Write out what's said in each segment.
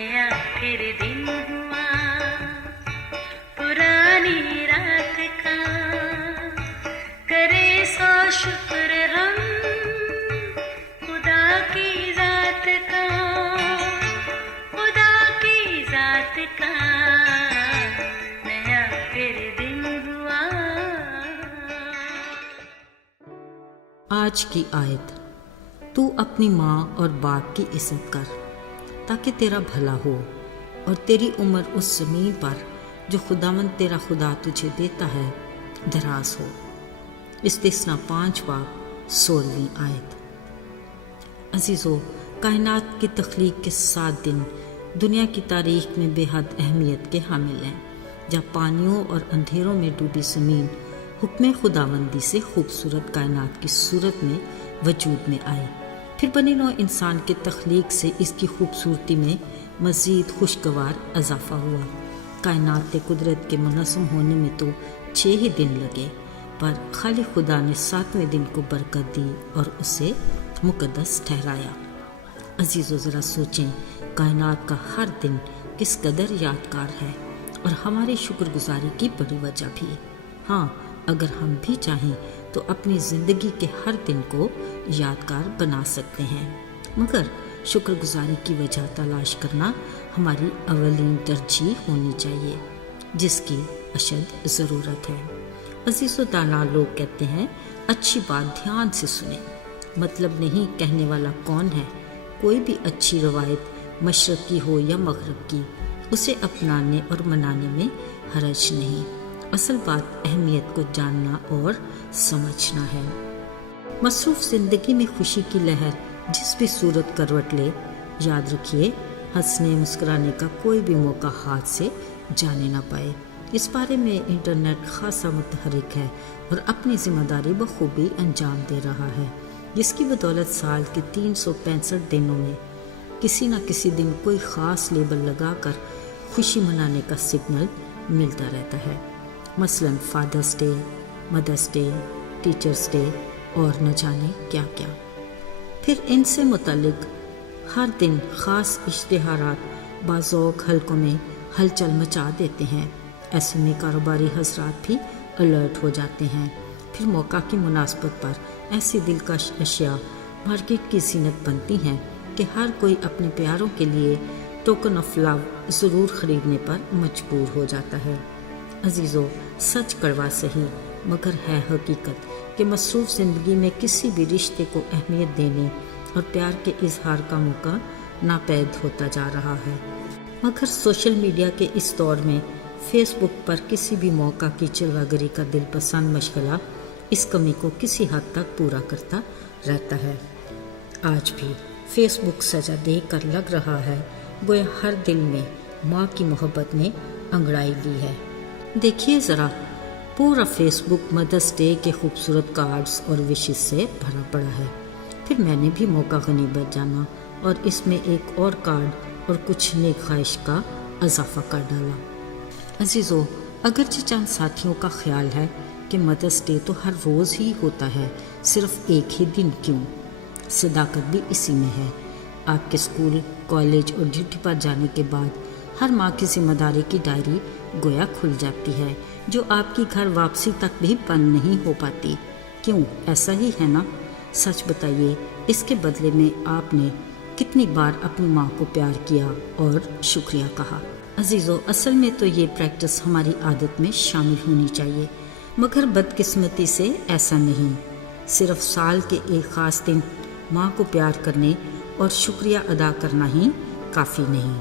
नया फिर दिन हुआ पुरानी रात का, करे सौ शुक्र हम खुदा की जात का, खुदा की जात का, नया फिर दिन हुआ। आज की आयत, तू अपनी माँ और बाप की इज्जत कर ताकि तेरा भला हो और तेरी उम्र उस ज़मीन पर जो खुदावंद तेरा खुदा तुझे देता है दराज हो। इस्तिस्ना 5 बाब 16वीं आयत। अजीज़ों, कायनात की तख्लीक के 7 दिन दुनिया की तारीख में बेहद अहमियत के हामिल हैं, जब पानियों और अंधेरों में डूबी ज़मीन हुक्म खुदावंदी से खूबसूरत कायनात की सूरत में वजूद में आई। फिर बनी नौ इंसान के तख्लीक से इसकी खूबसूरती में मज़ीद खुशगवार इजाफा हुआ। कायनात कुदरत के मुनज़्ज़म होने में तो 6 ही दिन लगे, पर खाली खुदा ने 7वें दिन को बरकत दी और उसे मुक़द्दस ठहराया। अजीज़ों, ज़रा सोचें, कायनात का हर दिन किस कदर यादगार है और हमारी शुक्रगुजारी की बड़ी वजह भी। हाँ, अगर हम भी चाहें तो अपनी ज़िंदगी के हर दिन को यादगार बना सकते हैं, मगर शुक्रगुजारी की वजह तलाश करना हमारी अवलीन तरजीह होनी चाहिए, जिसकी अशद ज़रूरत है। अज़ीज़ों, दाना लोग कहते हैं अच्छी बात ध्यान से सुने, मतलब नहीं कहने वाला कौन है। कोई भी अच्छी रवायत मशरक़ी हो या मग़रिब की, उसे अपनाने और मनाने में हरज नहीं। असल बात अहमियत को जानना और समझना है। मसरूफ़ ज़िंदगी में खुशी की लहर जिस भी सूरत करवट ले, याद रखिए हंसने मुस्कुराने का कोई भी मौका हाथ से जाने ना पाए। इस बारे में इंटरनेट खासा मुतहरिक है और अपनी ज़िम्मेदारी बखूबी अंजाम दे रहा है, जिसकी बदौलत साल के 365 दिनों में किसी न किसी दिन कोई ख़ास लेबल लगाकर खुशी मनाने का सिग्नल मिलता रहता है। मसलन Father's Day, Mother's Day, Teachers' Day और न जाने क्या क्या। फिर इनसे मुतालिक हर दिन ख़ास इश्तिहारात बाज़ौक़ हलकों में हलचल मचा देते हैं। ऐसे में कारोबारी हज़रात भी अलर्ट हो जाते हैं। फिर मौका की मुनासबत पर ऐसी दिलकश अशिया मार्केट की ज़ीनत बनती हैं कि हर कोई अपने प्यारों के लिए टोकन ऑफ लव ज़रूर ख़रीदने पर मजबूर हो जाता है। अजीज़ों, सच कड़वा सही, मगर है हकीकत कि मसरूफ़ ज़िंदगी में किसी भी रिश्ते को अहमियत देने और प्यार के इजहार का मौका नापैद होता जा रहा है। मगर सोशल मीडिया के इस दौर में फेसबुक पर किसी भी मौका की चिलवागरी का दिलपसंद मशगला इस कमी को किसी हद तक पूरा करता रहता है। आज भी फेसबुक सजा देकर लग रहा है गोया हर दिल में माँ की मोहब्बत ने अंगड़ाई ली है। देखिए ज़रा, पूरा फेसबुक मदर्स डे के खूबसूरत कार्ड्स और विशेष से भरा पड़ा है। फिर मैंने भी मौका गनीमत जाना और इसमें एक और कार्ड और कुछ नेक ख्वाहिश का इजाफा कर डाला। अजीज़ों, अगरचे चंद साथियों का ख्याल है कि मदर्स डे तो हर रोज़ ही होता है, सिर्फ एक ही दिन क्यों? सदाकत भी इसी में है। आपके स्कूल, कॉलेज और ड्यूटी पर जाने के बाद हर माँ की जिम्मेदारी की डायरी गोया खुल जाती है, जो आपकी घर वापसी तक भी बंद नहीं हो पाती। क्यों, ऐसा ही है ना? सच बताइए, इसके बदले में आपने कितनी बार अपनी माँ को प्यार किया और शुक्रिया कहा? अजीज़ों, असल में तो ये प्रैक्टिस हमारी आदत में शामिल होनी चाहिए, मगर बदकिस्मती से ऐसा नहीं। सिर्फ साल के एक ख़ास दिन माँ को प्यार करने और शुक्रिया अदा करना ही काफ़ी नहीं।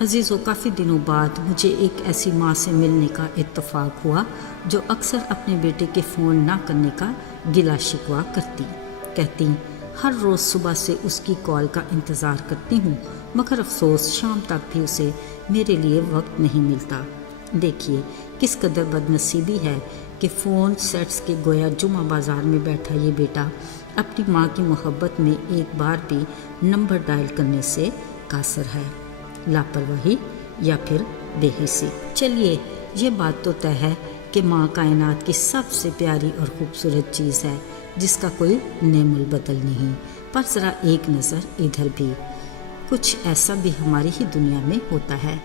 अजीज़ों, काफ़ी दिनों बाद मुझे एक ऐसी माँ से मिलने का इत्तफाक हुआ जो अक्सर अपने बेटे के फ़ोन ना करने का गिला शिकवा करती। कहती, हर रोज़ सुबह से उसकी कॉल का इंतज़ार करती हूँ, मगर अफसोस शाम तक भी उसे मेरे लिए वक्त नहीं मिलता। देखिए किस कदर बदनसीबी है कि फ़ोन सेट्स के गोया जुमा बाज़ार में बैठा ये बेटा अपनी माँ की मोहब्बत में एक बार भी नंबर डायल करने से कासर है। लापरवाही या फिर बेहिसी। चलिए, ये बात तो तय है कि माँ कायनात की सबसे प्यारी और ख़ूबसूरत चीज़ है, जिसका कोई नेमुल बदल नहीं। पर ज़रा एक नज़र इधर भी, कुछ ऐसा भी हमारी ही दुनिया में होता है।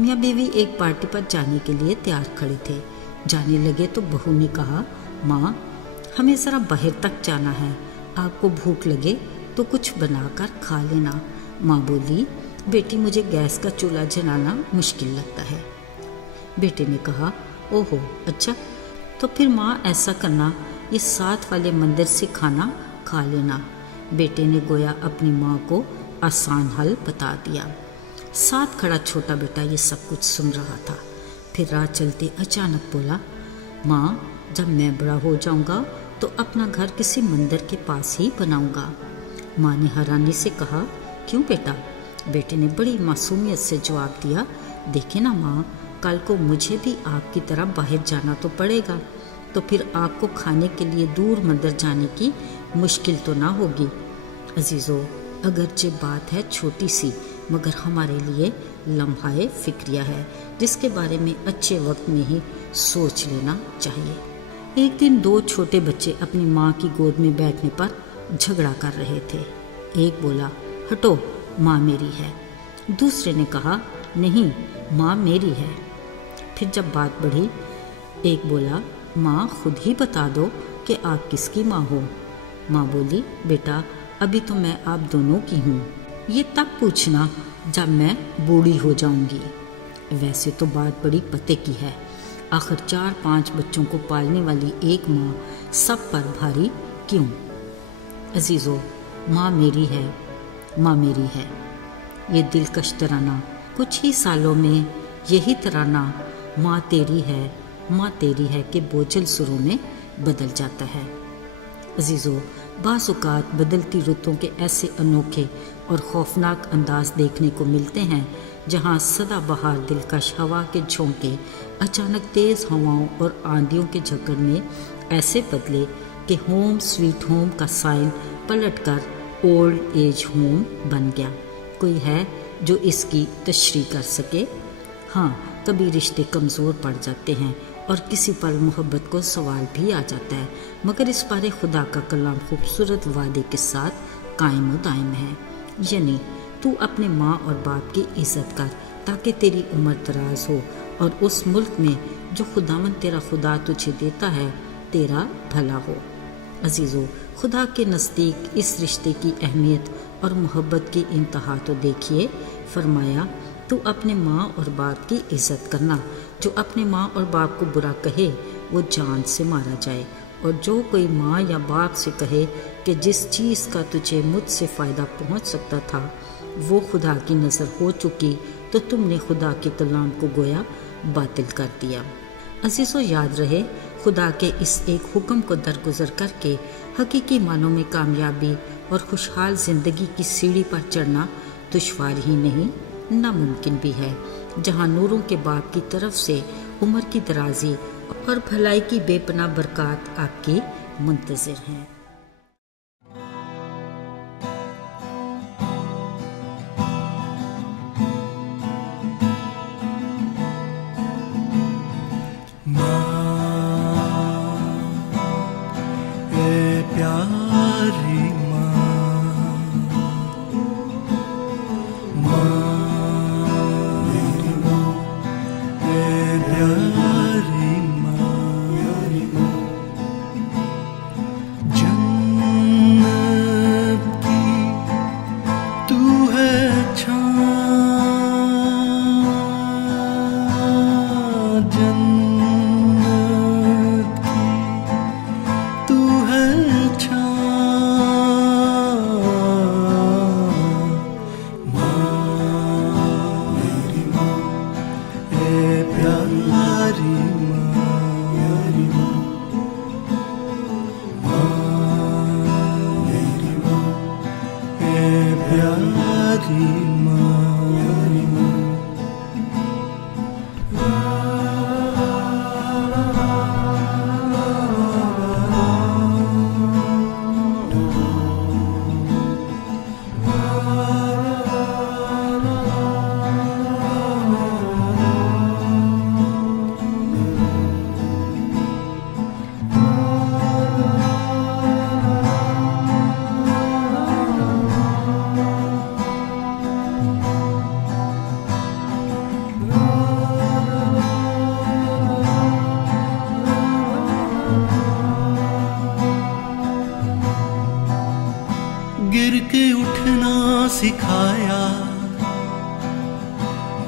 मियाँ बीवी एक पार्टी पर जाने के लिए तैयार खड़े थे। जाने लगे तो बहू ने कहा, माँ हमें ज़रा बाहर तक जाना है, आपको भूख लगे तो कुछ बनाकर खा लेना। माँ बोली, बेटी मुझे गैस का चूल्हा जलाना मुश्किल लगता है। बेटे ने कहा, ओहो अच्छा, तो फिर माँ ऐसा करना, ये साथ वाले मंदिर से खाना खा लेना। बेटे ने गोया अपनी माँ को आसान हल बता दिया। साथ खड़ा छोटा बेटा ये सब कुछ सुन रहा था। फिर राह चलते अचानक बोला, माँ जब मैं बड़ा हो जाऊंगा तो अपना घर किसी मंदिर के पास ही बनाऊंगा। माँ ने हैरानी से कहा, क्यों बेटा? बेटे ने बड़ी मासूमियत से जवाब दिया, देखे ना माँ, कल को मुझे भी आपकी तरह बाहर जाना तो पड़ेगा, तो फिर आपको खाने के लिए दूर मंदिर जाने की मुश्किल तो ना होगी। अजीज़ों, अगरचे बात है छोटी सी, मगर हमारे लिए लम्हाए फिक्रिया है, जिसके बारे में अच्छे वक्त में ही सोच लेना चाहिए। एक दिन दो छोटे बच्चे अपनी माँ की गोद में बैठने पर झगड़ा कर रहे थे। एक बोला, हटो, माँ मेरी है। दूसरे ने कहा, नहीं, माँ मेरी है। फिर जब बात बढ़ी, एक बोला, माँ खुद ही बता दो कि आप किसकी माँ हो। माँ बोली, बेटा अभी तो मैं आप दोनों की हूँ, ये तब पूछना जब मैं बूढ़ी हो जाऊंगी। वैसे तो बात बड़ी पते की है, आखिर 4-5 बच्चों को पालने वाली एक माँ सब पर भारी क्यों? अजीज़ों, माँ मेरी है, माँ मेरी है, ये दिलकश तराना कुछ ही सालों में यही तराना माँ तेरी है, माँ तेरी है के बोझल सुरों में बदल जाता है। अजीज़ों, बाज़-औक़ात बदलती रुतों के ऐसे अनोखे और खौफनाक अंदाज देखने को मिलते हैं जहाँ सदाबहार दिलकश हवा के झोंके अचानक तेज़ हवाओं और आंधियों के झक्कड़ में ऐसे बदले कि होम स्वीट होम का साइन पलटकर ओल्ड एज होम बन गया। कोई है जो इसकी तशरीह कर सके? हाँ, कभी रिश्ते कमज़ोर पड़ जाते हैं और किसी पल मोहब्बत को सवाल भी आ जाता है, मगर इस बारे खुदा का कलाम खूबसूरत वादे के साथ कायम दायम है, यानी तू अपने माँ और बाप की इज़्ज़त कर ताकि तेरी उम्र दराज हो और उस मुल्क में जो खुदावंद तेरा खुदा तुझे देता है तेरा भला हो। अजीज़ों, खुदा के नज़दीक इस रिश्ते की अहमियत और मोहब्बत की इंतहा तो देखिए। फरमाया, तू अपने माँ और बाप की इज़्ज़त करना, जो अपने माँ और बाप को बुरा कहे वो जान से मारा जाए, और जो कोई माँ या बाप से कहे कि जिस चीज़ का तुझे मुझसे फ़ायदा पहुँच सकता था वो खुदा की नज़र हो चुकी, तो तुमने खुदा के कलाम को गोया बातिल कर दिया। अजीज़ों, याद रहे, खुदा के इस एक हुक्म को दरगुजर करके हकीकी मानों में कामयाबी और खुशहाल ज़िंदगी की सीढ़ी पर चढ़ना दुश्वार ही नहीं, नामुमकिन भी है, जहाँ नूरों के बाप की तरफ से उम्र की दराजी और भलाई की बेपनाह बरकत आपकी मुंतज़िर हैं। जन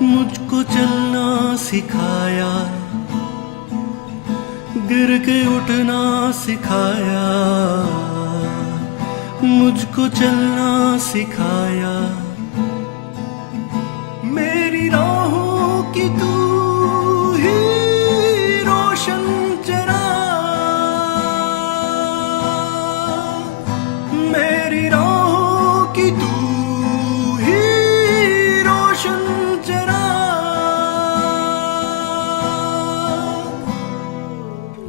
مجھ کو چلنا سکھایا، گر کے اٹھنا سکھایا، مجھ کو چلنا سکھایا، میری راہوں کی تو ہی روشن چراغ، میری راہوں کی تو ہی روشن چراغ،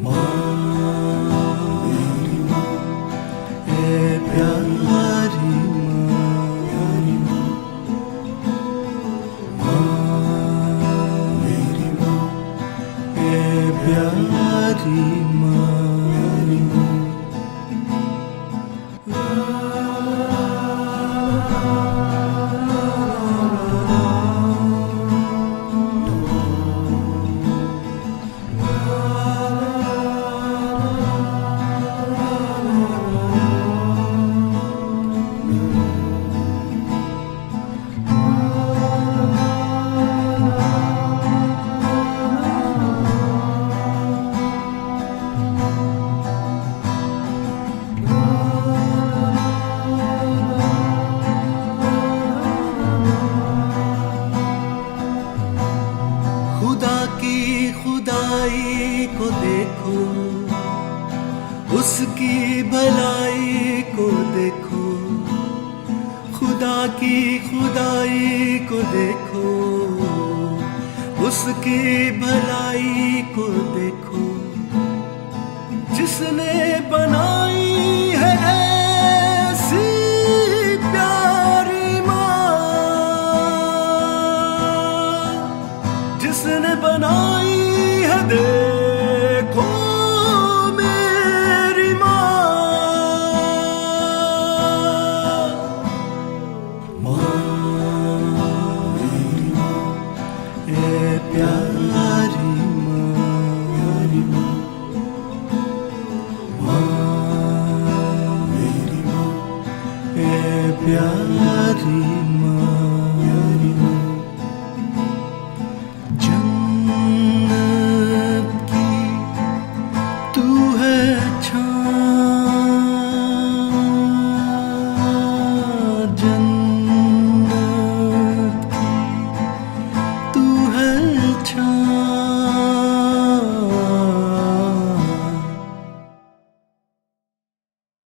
ماں میری ماں، اے پیاری خدا کی خدائی کو دیکھو، اس کی بھلائی کو دیکھو، خدا کی خدائی کو دیکھو، اس کی بھلائی کو دیکھو، جس نے بنائی ہے ایسی پیاری ماں، جس نے بنائی ہے دیکھو میری ماں، ماں میری ماں، اے پیاری ماں، ماں میری ماں، اے پیاری ماں، جنت کی تو ہے چھاؤں،